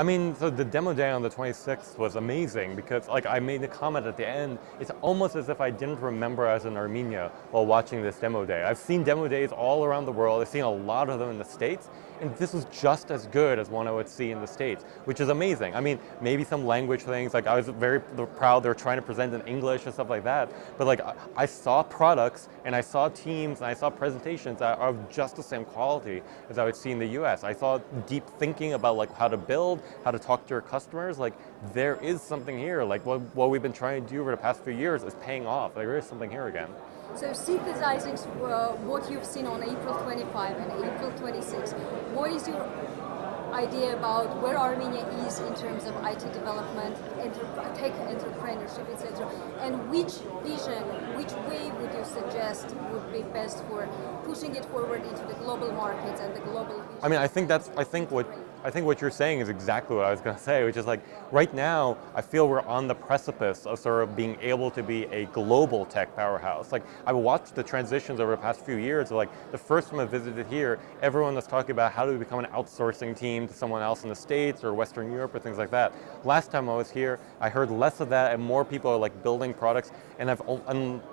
I mean, so the demo day on the 26th was amazing because like I made a comment at the end, it's almost as if I didn't remember I was in Armenia while watching this demo day. I've seen demo days all around the world, I've seen a lot of them in the States, and this was just as good as one I would see in the States, which is amazing. I mean, maybe some language things, like I was very proud they were trying to present in English and stuff like that, but like I saw products and I saw teams and I saw presentations that are of just the same quality as I would see in the US. I saw deep thinking about like how to build, how to talk to your customers. Like there is something here, like what we've been trying to do over the past few years is paying off. Like, there is something here again. So synthesizing what you've seen on April 25 and April 26, what is your idea about where Armenia is in terms of IT development, tech entrepreneurship, etc., and which vision, which way would you suggest would be best for pushing it forward into the global markets and the global vision? I mean, I think what you're saying is exactly what I was going to say, which is like right now, I feel we're on the precipice of sort of being able to be a global tech powerhouse. Like I've watched the transitions over the past few years. Like the first time I visited here, everyone was talking about how do we become an outsourcing team to someone else in the States or Western Europe or things like that. Last time I was here, I heard less of that and more people are like building products. And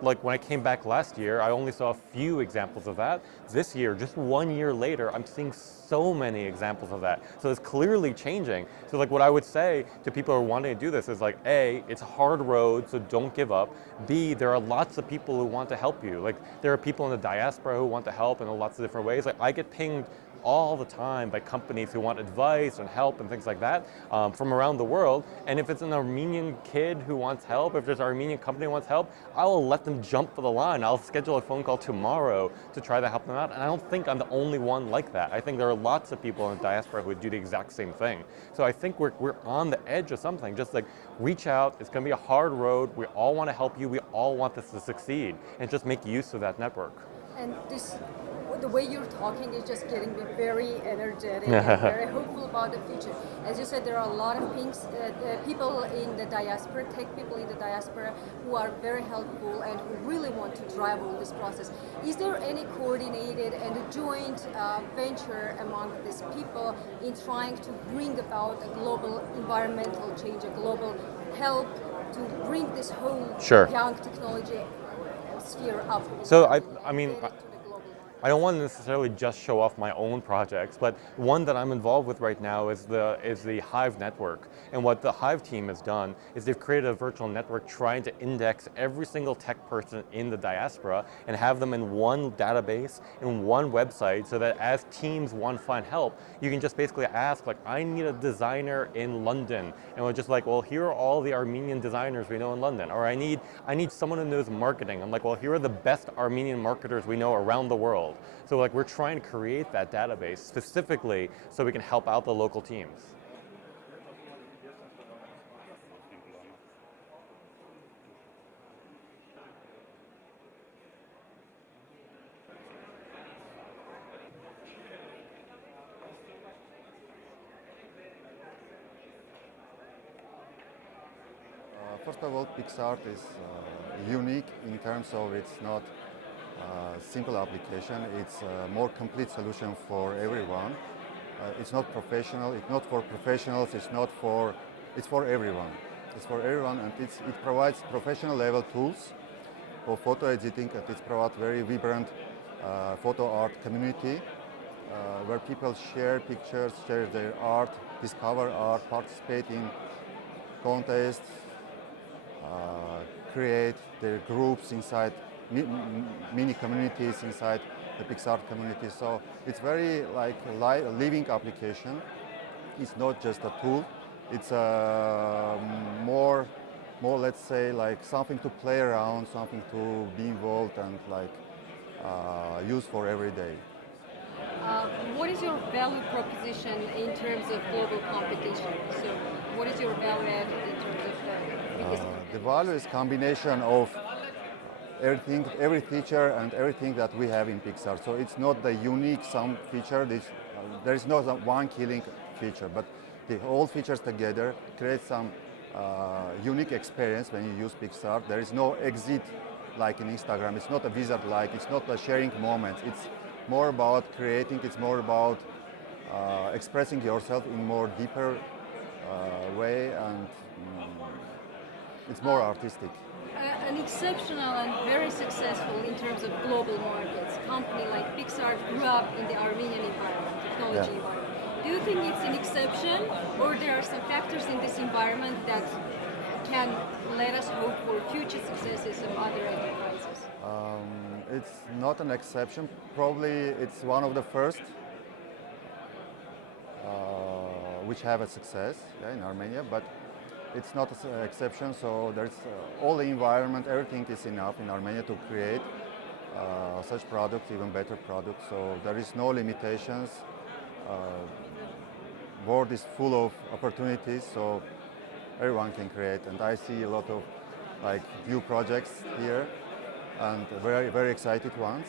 like when I came back last year, I only saw a few examples of that. This year, just 1 year later, I'm seeing so many examples of that. So it's clearly changing. So like what I would say to people who are wanting to do this is like, A, it's a hard road, so don't give up. B, there are lots of people who want to help you. Like there are people in the diaspora who want to help in lots of different ways. Like I get pinged all the time by companies who want advice and help and things like that from around the world. And if it's an Armenian kid who wants help, if there's an Armenian company who wants help, I will let them jump for the line. I'll schedule a phone call tomorrow to try to help them out. And I don't think I'm the only one like that. I think there are lots of people in the diaspora who would do the exact same thing. So I think we're on the edge of something. Just like reach out. It's going to be a hard road. We all want to help you. We all want this to succeed. And just make use of that network. And the way you're talking is just getting me very energetic and very hopeful about the future. As you said, there are a lot of people in the diaspora, tech people in the diaspora, who are very helpful and who really want to drive all this process. Is there any coordinated and a joint venture among these people in trying to bring about a global environmental change, a global help to bring this whole young technology sphere up? So I mean, I don't want to necessarily just show off my own projects, but one that I'm involved with right now is the Hive network. And what the Hive team has done is they've created a virtual network trying to index every single tech person in the diaspora and have them in one database, in one website, so that as teams want to find help, you can just basically ask, like, I need a designer in London. And we're just like, well, here are all the Armenian designers we know in London. Or I need someone who knows marketing. I'm like, well, here are the best Armenian marketers we know around the world. So like we're trying to create that database specifically so we can help out the local teams. First of all, PixArt is unique in terms of it's not simple application. It's a more complete solution for everyone. It's not professional. It's not for professionals. It's for everyone. It's for everyone, and it provides professional level tools for photo editing, and it provides very vibrant photo art community where people share pictures, share their art, discover art, participate in contests, create their groups inside mini communities inside the PixArt community. So it's very like a living application. It's not just a tool. It's more, let's say, like something to play around, something to be involved and like use for every day. What is your value proposition in terms of global competition? So what is your value add in terms of the value is combination of every feature and everything that we have in PixArt. So it's not the unique some feature. There is not one killing feature, but the all features together create some unique experience when you use PixArt. There is no exit like in Instagram. It's not a wizard like. It's not a sharing moment. It's more about creating. It's more about expressing yourself in more deeper way, and it's more artistic. An exceptional and very successful in terms of global markets. Company like Pixar grew up in the Armenian environment, technology environment. Do you think it's an exception, or there are some factors in this environment that can let us hope for future successes of other enterprises? It's not an exception. Probably it's one of the first which have a success in Armenia, but it's not an exception. So there's all the environment, everything is enough in Armenia to create such products, even better products. So there is no limitations. World is full of opportunities, so everyone can create. And I see a lot of new projects here, and very very excited ones.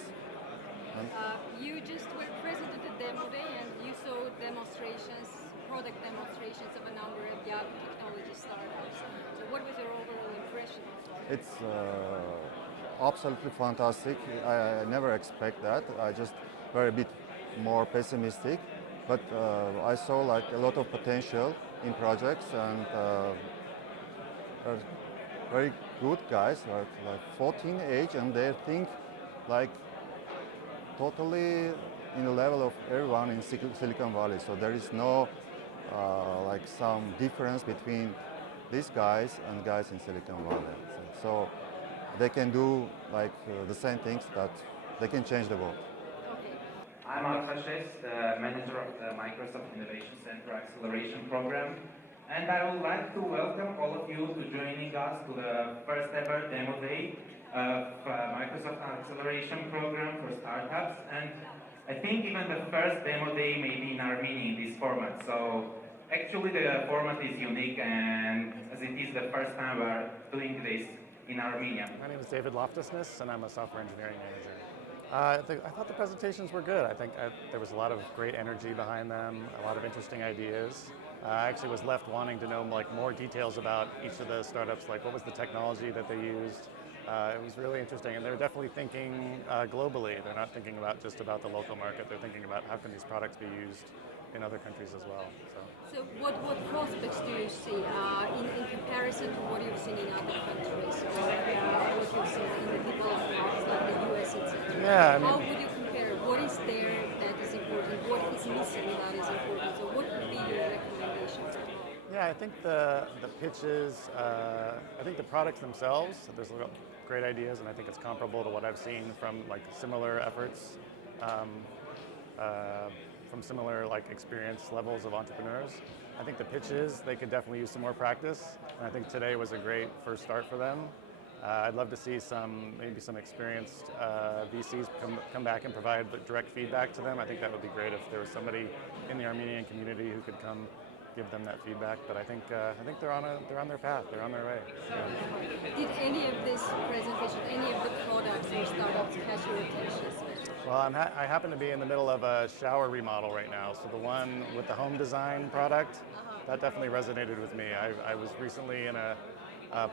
You just were present at the demo day and you saw demonstrations, product demonstrations of a number of young technology startups. So what was your overall impression? It's absolutely fantastic. I never expect that. I just were a bit more pessimistic, but I saw a lot of potential in projects, and very good guys, like 14 age, and they think totally in the level of everyone in Silicon Valley. So there is no some difference between these guys and guys in Silicon Valley. So they can do the same things, that they can change the world. I'm Alkashes, the manager of the Microsoft Innovation Center Acceleration Program, and I would like to welcome all of you to joining us to the first ever demo day of Microsoft Acceleration Program for startups, and I think even the first demo day may be in Armenia in this format. So actually the format is unique, and as it is the first time we're doing this in Armenia. My name is David Loftusness, and I'm a software engineering manager. I thought the presentations were good. I think there was a lot of great energy behind them, a lot of interesting ideas. I actually was left wanting to know more details about each of the startups, like what was the technology that they used. It was really interesting, and they're definitely thinking globally. They're not thinking just about the local market. They're thinking about how can these products be used in other countries as well. So what prospects do you see in comparison to what you've seen in other countries, or what you've seen in the developed markets like the US, etc.? Yeah, how would you compare? What is there that is important? What is missing that is important? So what would be your recommendations? Yeah, I think the pitches, I think the products themselves, there's great ideas, and I think it's comparable to what I've seen from similar efforts, from similar experience levels of entrepreneurs. I think the pitches, they could definitely use some more practice, and I think today was a great first start for them. I'd love to see maybe some experienced VCs come back and provide direct feedback to them. I think that would be great if there was somebody in the Armenian community who could come give them that feedback. But I think they're on their path. They're on their way. Yeah. Did any of this presentation, any of the products or startups catch your attention especially? Well, I happen to be in the middle of a shower remodel right now. So the one with the home design product, that definitely resonated with me. I was recently in a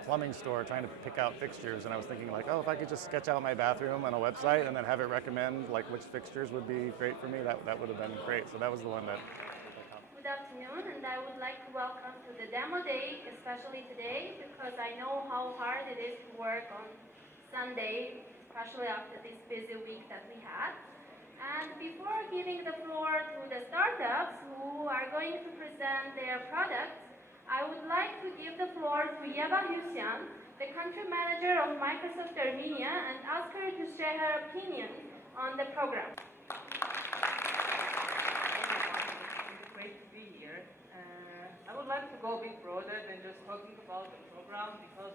plumbing store trying to pick out fixtures, and I was thinking if I could just sketch out my bathroom on a website and then have it recommend which fixtures would be great for me, that would have been great. So that was the one that. Good afternoon, and I would like to welcome to the demo day, especially today, because I know how hard it is to work on Sunday, especially after this busy week that we had. And before giving the floor to the startups who are going to present their products, I would like to give the floor to Yeva Husyan, the country manager of Microsoft Armenia, and ask her to share her opinion on the program. Great to be here. I would like to go a bit broader than just talking about the program, because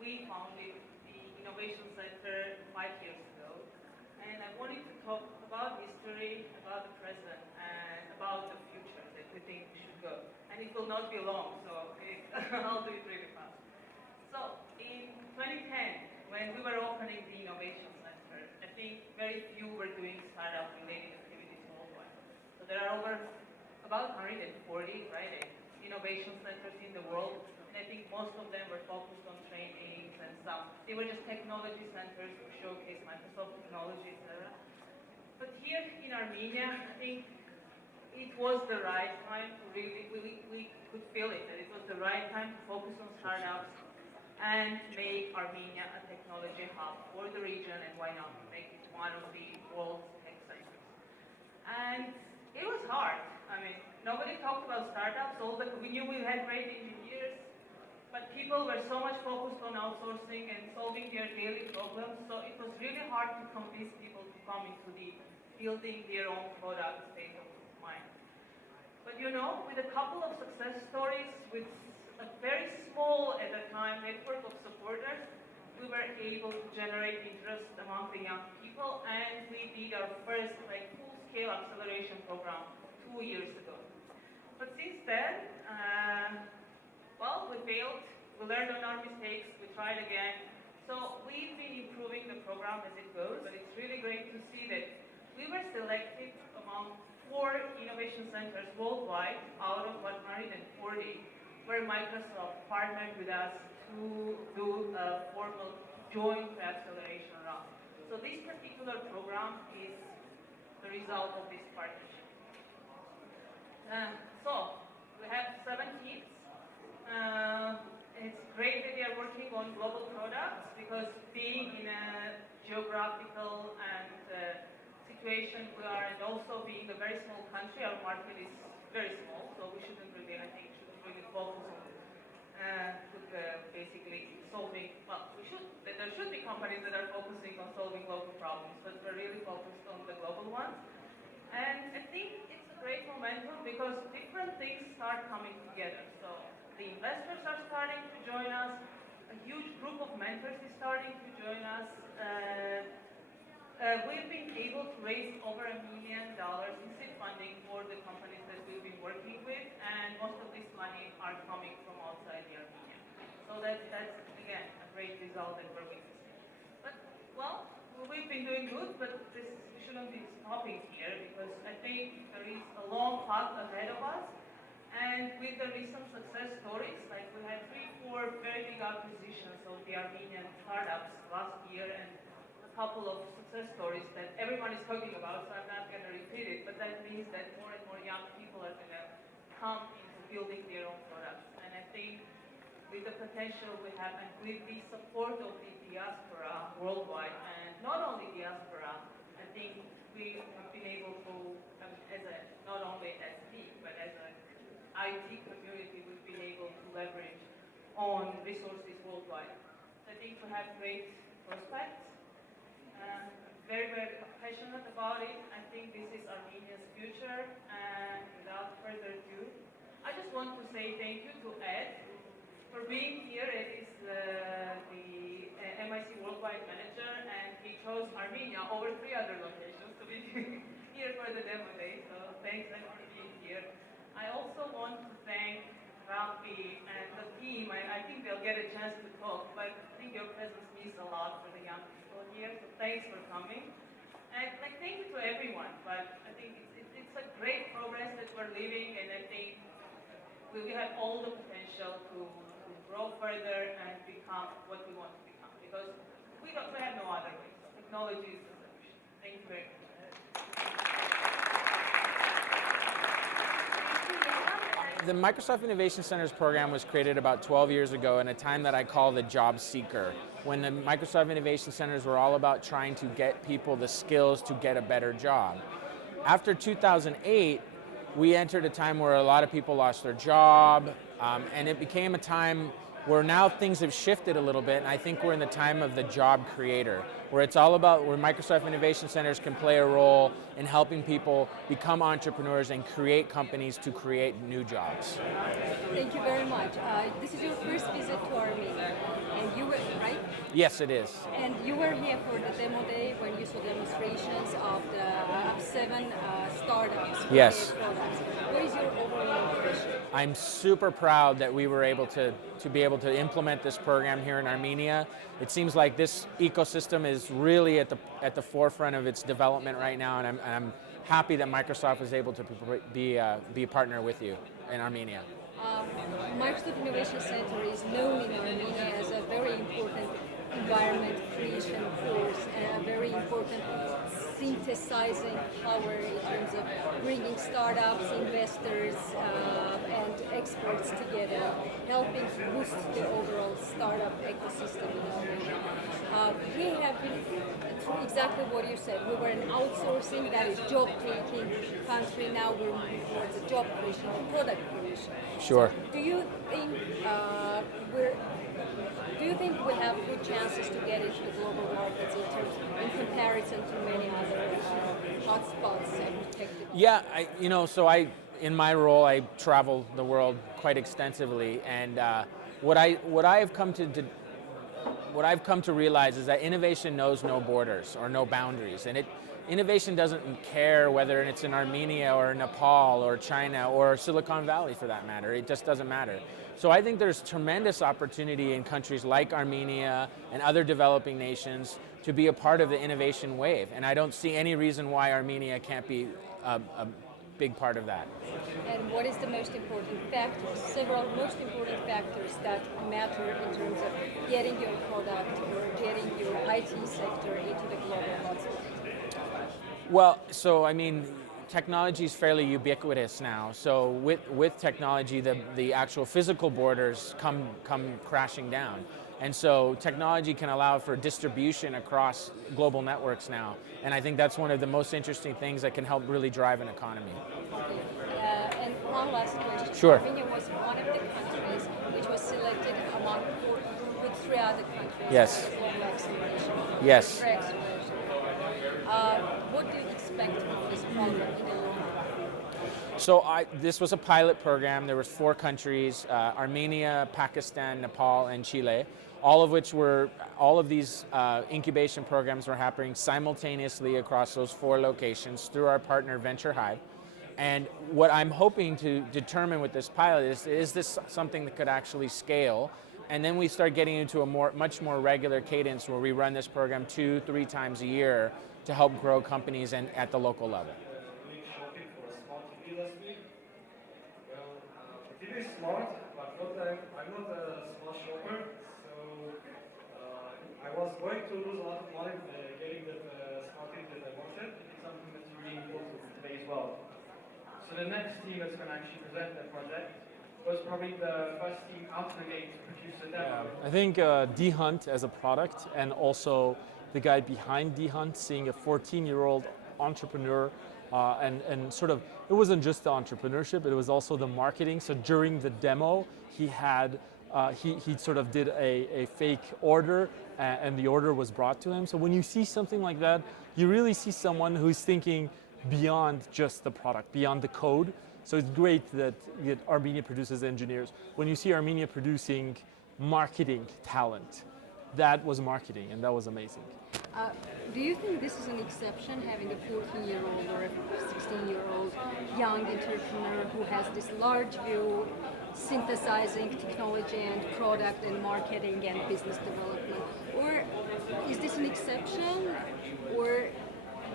we founded the Innovation Center 5 years ago, and I wanted to talk about history, about the present, and about the future that we think we should go. And it will not be long, so I'll do it really fast. So in 2010, when we were opening the Innovation Center, I think very few were doing startup-related activities worldwide. So there are about 140, right, innovation centers in the world, and I think most of them were focused on trainings and some. They were just technology centers to showcase Microsoft technology, etc. But here in Armenia, I think it was the right time to we could feel right time to focus on startups and make Armenia a technology hub for the region, and why not make it one of the world's tech centers. And it was hard. I mean, nobody talked about startups. We knew we had great engineers, but people were so much focused on outsourcing and solving their daily problems, so it was really hard to convince people to come into the building their own product state of mind. But you know, with a couple of success stories, with a very small at the time network of supporters, we were able to generate interest among the young people, and we did our first full-scale acceleration program 2 years ago. But since then, well, we failed, we learned on our mistakes, we tried again. So we've been improving the program as it goes, but it's really great to see that we were selected among 4 innovation centers worldwide out of 140, where Microsoft partnered with us to do a formal joint acceleration round. So this particular program is the result of this partnership. So we have 7 teams. It's great that they are working on global products, because being in a geographical and situation we are, and also being a very small country, our market is very small, so we shouldn't really, I think, focus on basically solving, well, there should be companies that are focusing on solving local problems, but we're really focused on the global ones. And I think it's a great momentum, because different things start coming together. So the investors are starting to join us, a huge group of mentors is starting to join us. We've been able to raise over $1 million in seed funding for the companies that we've been working with, and most of this money are coming from outside the Armenia. So that's again, a great result that we're witnessing. But, well, we've been doing good, but we shouldn't be stopping here, because I think there is a long path ahead of us. And with the recent success stories, like we had 3-4 very big acquisitions of the Armenian startups last year, and a couple of success stories that everyone is talking about, so I'm not going to repeat it, but that means that more and more young people are going to come into building their own products. And I think with the potential we have, and with the support of the diaspora worldwide, and not only diaspora, I think we have been able to, not only as me, but as an IT community, we've been able to leverage on resources worldwide. So I think we have great prospects. Very, very passionate about it. I think this is Armenia's future, and without further ado, I just want to say thank you to Ed for being here. Ed is the MIC Worldwide Manager, and he chose Armenia over 3 other locations to be here for the demo day, so thanks Ed for being here. I also want to thank Rafi and the team. I think they'll get a chance to talk, but I think your presence means a lot for the young people here, so thanks for coming. And thank you to everyone, but I think it's a great progress that we're living, and I think we have all the potential to grow further and become what we want to become, because we have no other ways. Technology is the solution. Thank you very much. The Microsoft Innovation Centers program was created about 12 years ago in a time that I call the job seeker, when the Microsoft Innovation Centers were all about trying to get people the skills to get a better job. After 2008, we entered a time where a lot of people lost their job, and it became a time where now things have shifted a little bit, and I think we're in the time of the job creator, where it's all about where Microsoft Innovation Centers can play a role in helping people become entrepreneurs and create companies to create new jobs. Thank you very much. This is your first visit to Armenia, and you were, right? Yes, it is. And you were here for the demo day when you saw demonstrations of the 7 startups. Yes. Products. What is your overall impression? I'm super proud that we were able to be able to implement this program here in Armenia. It seems like this ecosystem is really at the forefront of its development right now, and I'm happy that Microsoft is able to be a partner with you in Armenia. Microsoft Innovation Center is known in Armenia as a very important environment creation force and a very important synthesizing power in terms of bringing startups, investors, and experts together, helping boost the overall startup ecosystem in Armenia. We have been through exactly what you said. We were an outsourcing, that is job-taking country. Now we're moving towards a job creation or product creation. Sure. So do you think we have good chances to get into the global markets in comparison to many other hotspots of technology? Yeah, in my role, I travel the world quite extensively, and what I've come to realize is that innovation knows no borders or no boundaries, and innovation doesn't care whether it's in Armenia or Nepal or China or Silicon Valley for that matter. It just doesn't matter. So I think there's tremendous opportunity in countries like Armenia and other developing nations to be a part of the innovation wave, and I don't see any reason why Armenia can't be a big part of that. And what is the most important factors, several most important factors that matter in terms of getting your product or getting your IT sector into the global hotspot? Well, so technology is fairly ubiquitous now. So with technology, the actual physical borders come crashing down. And so technology can allow for distribution across global networks now. And I think that's one of the most interesting things that can help really drive an economy. And one last question. Sure. Armenia was one of the countries which was selected with 3 other countries. Yes. For the global acceleration. Yes. For acceleration. What do you expect from this program in the long run? So this was a pilot program. There was 4 countries, Armenia, Pakistan, Nepal, and Chile, all of these incubation programs were happening simultaneously across those 4 locations through our partner Venture Hive. And what I'm hoping to determine with this pilot is this something that could actually scale? And then we start getting into a much more regular cadence where we run this program 2-3 times a year to help grow companies and at the local level. Shopping for a smart TV last week. Well, the TV is smart, but I'm not a smart shopper, so I was going to lose a lot of money getting the smart TV that I wanted. It's something that's really important today as well. So the next team that's going to actually present that project was probably the first team out of the gate to produce a demo. I think D-Hunt as a product, and also the guy behind D-Hunt, seeing a 14-year-old entrepreneur, and sort of, it wasn't just the entrepreneurship, it was also the marketing. So during the demo, he had, he sort of did a fake order, and the order was brought to him. So when you see something like that, you really see someone who's thinking beyond just the product, beyond the code. So it's great that Armenia produces engineers. When you see Armenia producing marketing talent, that was marketing, and that was amazing. Do you think this is an exception, having a 14-year-old or a 16-year-old young entrepreneur who has this large view, synthesizing technology and product and marketing and business development? Or is this an exception, or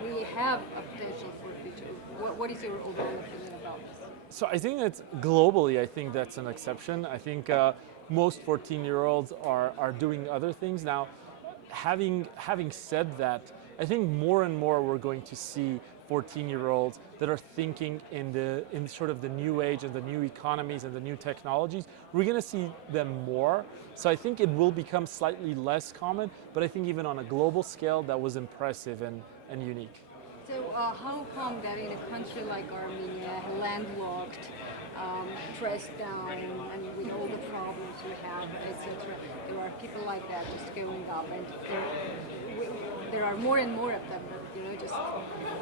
we have a potential for the future? What is your overall opinion about this? So I think that globally, I think that's an exception. I think most 14-year-olds are doing other things now. Having said that, I think more and more we're going to see 14-year-olds that are thinking in sort of the new age and the new economies and the new technologies. We're going to see them more. So I think it will become slightly less common, but I think even on a global scale, that was impressive and unique. So how come that in a country like Armenia, landlocked, pressed down, and with all the problems we have, etc., there are people like that just going up, and there are more and more of them that just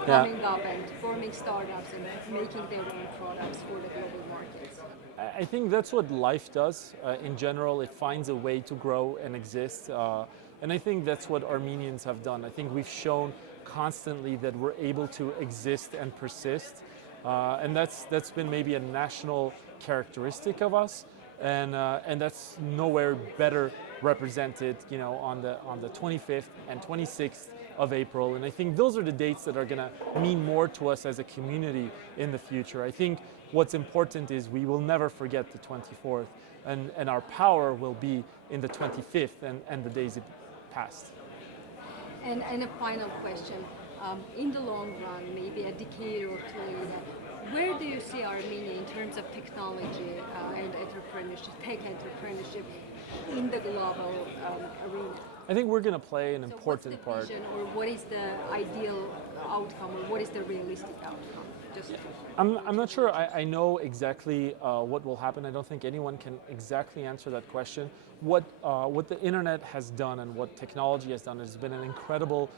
coming up and forming startups and making their own products for the global markets. I think that's what life does in general. It finds a way to grow and exist, and I think that's what Armenians have done. I think we've shown constantly that we're able to exist and persist, and that's been maybe a national characteristic of us, and that's nowhere better represented, on the 25th and 26th of April. And I think those are the dates that are going to mean more to us as a community in the future. I think what's important is we will never forget the 24th, and our power will be in the 25th and the days it passed. And a final question. in the long run, maybe a decade or two later, where do you see Armenia in terms of technology and entrepreneurship, tech entrepreneurship in the global arena? I think we're going to play an So important what's part. the vision, or what is the ideal outcome, or what is the realistic outcome? Just I'm not sure I know exactly what will happen. I don't think anyone can exactly answer that question. What the internet has done and what technology has done has been an incredible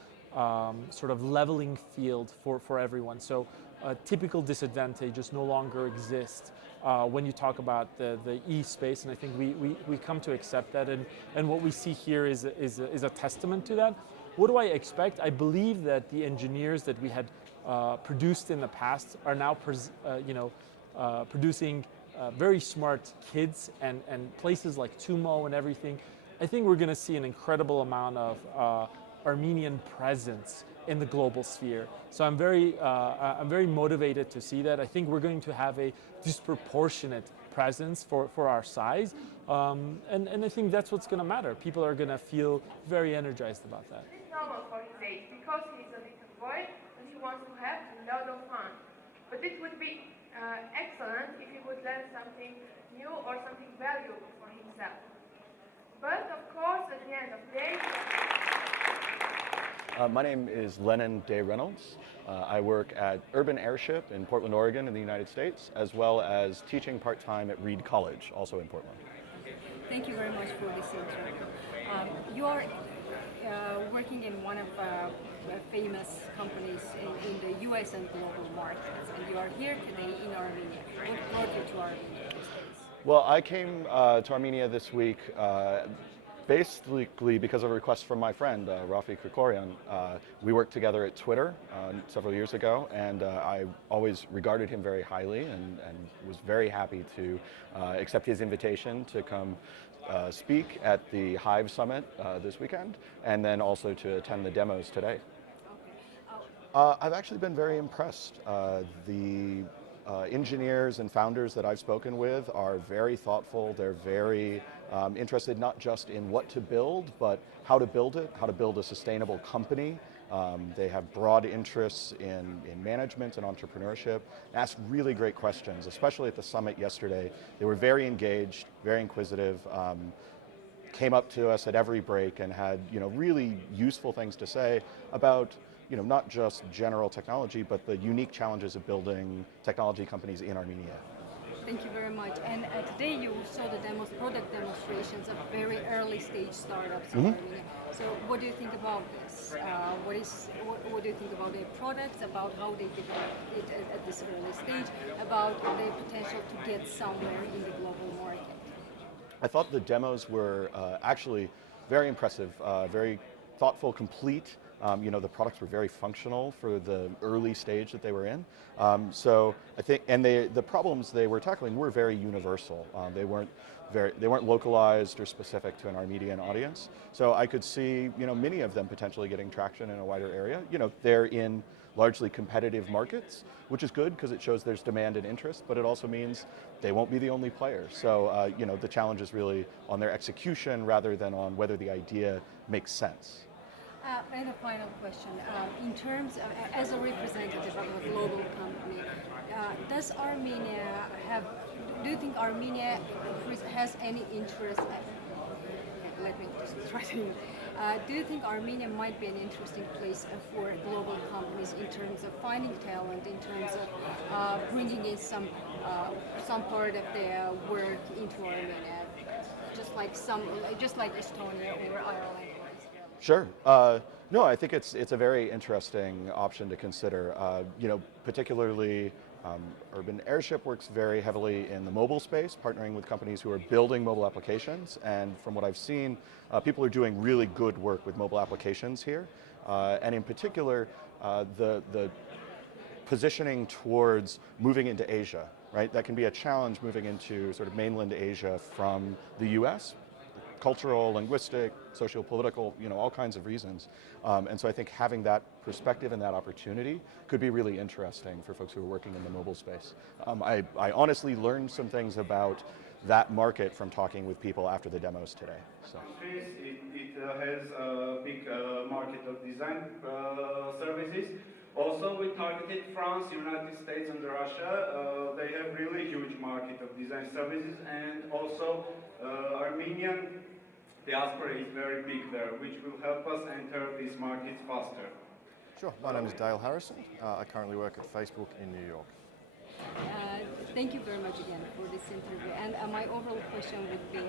sort of leveling field for everyone. So typical disadvantages no longer exist when you talk about the e-space, and I think we come to accept that, and what we see here is a testament to that. What do I expect? I believe that the engineers that we had produced in the past are now producing very smart kids and places like Tumo and everything. I think we're going to see an incredible amount of Armenian presence in the global sphere. So I'm very motivated to see that. I think we're going to have a disproportionate presence for our size, and I think that's what's going to matter. People are going to feel very energized about that. It's normal for his age because he's a little boy and he wants to have a lot of fun. But it would be excellent if he would learn something new or something valuable for himself. But of course, at the end of the day, my name is Lennon Day Reynolds. I work at Urban Airship in Portland, Oregon in the United States, as well as teaching part-time at Reed College, also in Portland. thank you very much for this interview. You are working in one of famous companies in the US and global markets, and you are here today in Armenia. What brought you to Armenia these days? Well, I came to Armenia this week basically because of a request from my friend, Rafi Krikorian. We worked together at Twitter several years ago, and I always regarded him very highly and was very happy to accept his invitation to come speak at the Hive Summit this weekend, and then also to attend the demos today. I've actually been very impressed. The engineers and founders that I've spoken with are very thoughtful. They're very interested not just in what to build, but how to build it, how to build a sustainable company. They have broad interests in management and entrepreneurship, asked really great questions, especially at the summit yesterday. They were very engaged, very inquisitive, came up to us at every break and had really useful things to say about not just general technology, but the unique challenges of building technology companies in Armenia. Thank you very much. And today you saw the product demonstrations of very early stage startups in Armenia. So what do you think about this? What do you think about their products, about how they develop it at this early stage, about their potential to get somewhere in the global market? I thought the demos were actually very impressive, very thoughtful, complete. The products were very functional for the early stage that they were in. So I think, and the problems they were tackling were very universal. They weren't localized or specific to an Armenian audience. So I could see, many of them potentially getting traction in a wider area. They're in largely competitive markets, which is good because it shows there's demand and interest, but it also means they won't be the only players. So, the challenge is really on their execution rather than on whether the idea makes sense. And a final question. In terms of, as a representative of a global company, do you think Armenia has any interest, let me just try to, do you think Armenia might be an interesting place for global companies in terms of finding talent, in terms of bringing in some part of their work into Armenia, just like Estonia or Ireland? Sure. No, I think it's a very interesting option to consider. Particularly Urban Airship works very heavily in the mobile space, partnering with companies who are building mobile applications. And from what I've seen, people are doing really good work with mobile applications here. And in particular, the positioning towards moving into Asia, right? That can be a challenge moving into sort of mainland Asia from the US. Cultural, linguistic, socio-political, all kinds of reasons. And so I think having that perspective and that opportunity could be really interesting for folks who are working in the mobile space. I honestly learned some things about that market from talking with people after the demos today. So. Countries, it has a big market of design services. Also, we targeted France, United States, and Russia. They have really huge market of design services, and also Armenian diaspora is very big there, which will help us enter these markets faster. Sure. My name is Dale Harrison. I currently work at Facebook in New York. Thank you very much again for this interview. And my overall question would be,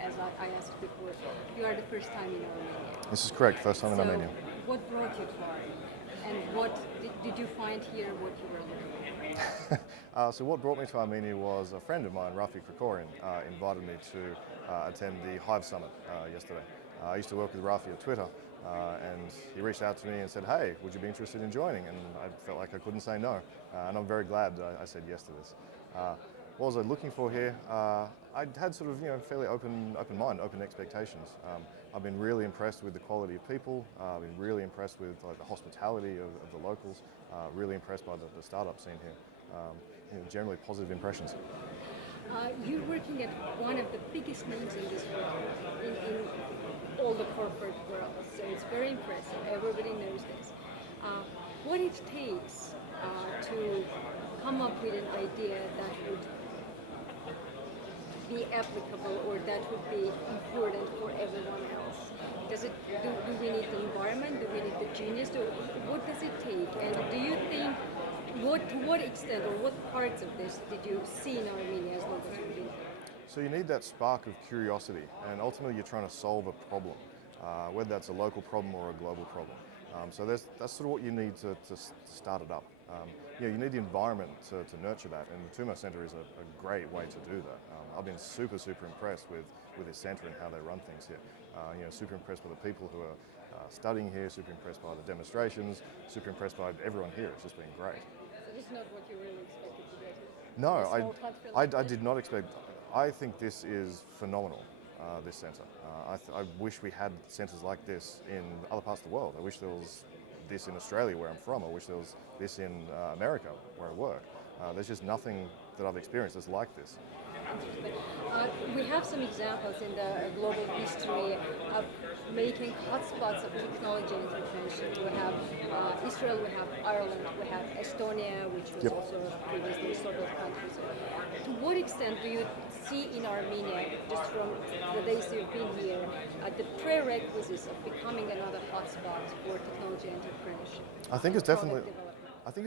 as I asked before, you are the first time in Armenia. This is correct, first time in Armenia. What brought you to Armenia? And what did you find here what you were looking for? So what brought me to Armenia was a friend of mine, Rafi Krikorian, invited me to attend the Hive Summit yesterday. I used to work with Rafi at Twitter, and he reached out to me and said, hey, would you be interested in joining? And I felt like I couldn't say no, and I'm very glad I said yes to this. What was I looking for here? I had sort of, fairly open mind, open expectations. I've been really impressed with the quality of people. I've been really impressed with the hospitality of the locals. Really impressed by the startup scene here. Generally positive impressions. You're working at one of the biggest names in this world, in all the corporate world, so it's very impressive. Everybody knows this. What it takes to come up with an idea that would be applicable or that would be important for everyone else? Do we need the environment? Do we need the genius? What does it take? And do you think, to what extent or what parts of this did you see in Armenia as long as you've been here? So you need that spark of curiosity, and ultimately you're trying to solve a problem, whether that's a local problem or a global problem. So that's sort of what you need to start it up. You need the environment to nurture that, and the Tumo Center is a great way to do that. I've been super impressed with this center and how they run things here. Super impressed by the people who are studying here, super impressed by the demonstrations, super impressed by everyone here. It's just been great. So this is not what you really expected to get? No, I did not expect. I think this is phenomenal, this center. I wish we had centers like this in other parts of the world. I wish there was this in Australia, where I'm from. I wish there was this in America, where I work. There's just nothing that I've experienced that's like this. We have some examples in the global history of making hotspots of technology and entrepreneurship. We have Israel, we have Ireland, we have Estonia, which was also previously a Soviet country. So to what extent do you see in Armenia, just from the days you've been here, the prerequisites of becoming another hotspot for technology and entrepreneurship? I think it's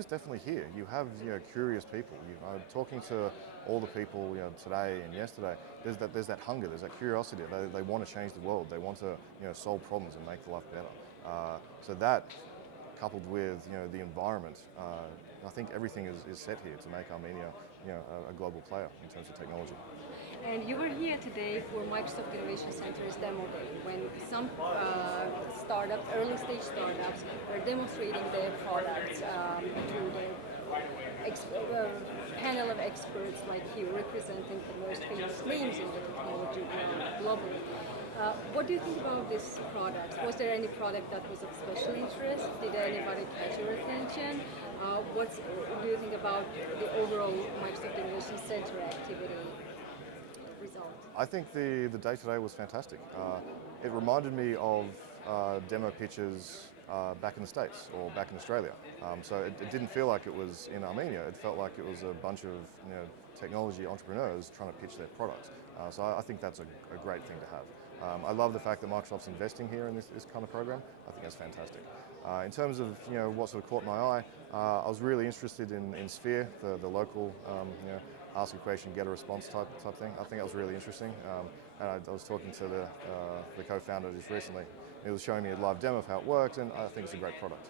definitely here. You have curious people. Talking to all the people today and yesterday, there's that hunger, there's that curiosity. They want to change the world. They want to solve problems and make life better. So that, coupled with the environment, I think everything is set here to make Armenia a global player in terms of technology. And you were here today for Microsoft Innovation Center's demo day, when some startups, early stage startups, were demonstrating their products to the panel of experts like you, representing the most famous names in the technology globally. What do you think about this product? Was there any product that was of special interest? Did anybody catch your attention? What do you think about the overall Microsoft Innovation Center activity result? I think the day today was fantastic. It reminded me of demo pitches back in the States or back in Australia. So it didn't feel like it was in Armenia. It felt like it was a bunch of technology entrepreneurs trying to pitch their products. So I think that's a great thing to have. I love the fact that Microsoft's investing here in this kind of program. I think that's fantastic. In terms of what sort of caught my eye, I was really interested in Sphere, the local ask a question, get a response type thing. I think that was really interesting. And I was talking to the co-founder just recently. He was showing me a live demo of how it worked, and I think it's a great product.